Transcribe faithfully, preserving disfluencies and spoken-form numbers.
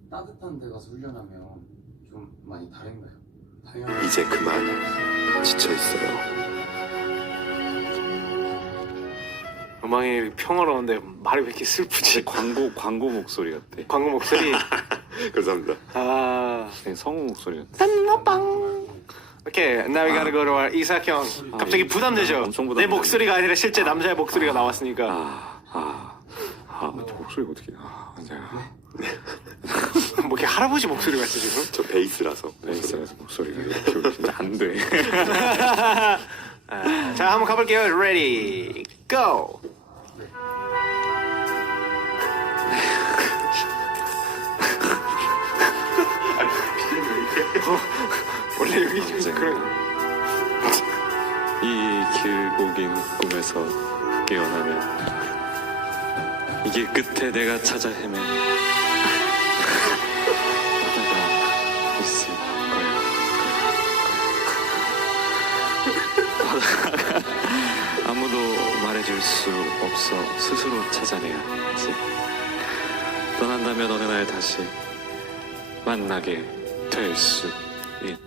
따뜻한 데 가서 훈련하면 좀 많이 다른가요? 다양한 이제 그만 지쳐 있어요. 음악이 평화로운데 말이 왜 이렇게 슬프지? 광고 광고 목소리 같아. 광고 목소리. 감사합니다. 아, 그냥 성우 목소리 같아. 딴노빵. 오케이, now we gotta go to our 이삭 형. 갑자기 부담되죠? 엄청 내 부담되네. 목소리가 아니라 실제 남자의 목소리가 나왔으니까. 아, 아, 아, 목소리가 어떻게? 아, 제가 뭐 이렇게 할아버지 목소리 같지 지금? 저 베이스라서. 베이스라서 목소리가 이렇게 진짜 안 돼. 아, 자, 한번 가볼게요. Ready, go. 어, 원래 여기 좀 그런. 이 길고 긴 꿈에서 깨어나면 이게 끝에 내가 찾아 헤맨 바다가 있을 거야. 바다가 아무도 말해줄 수 없어 스스로 찾아내야지. 떠난다면 어느 날 다시 만나게 될 수 있.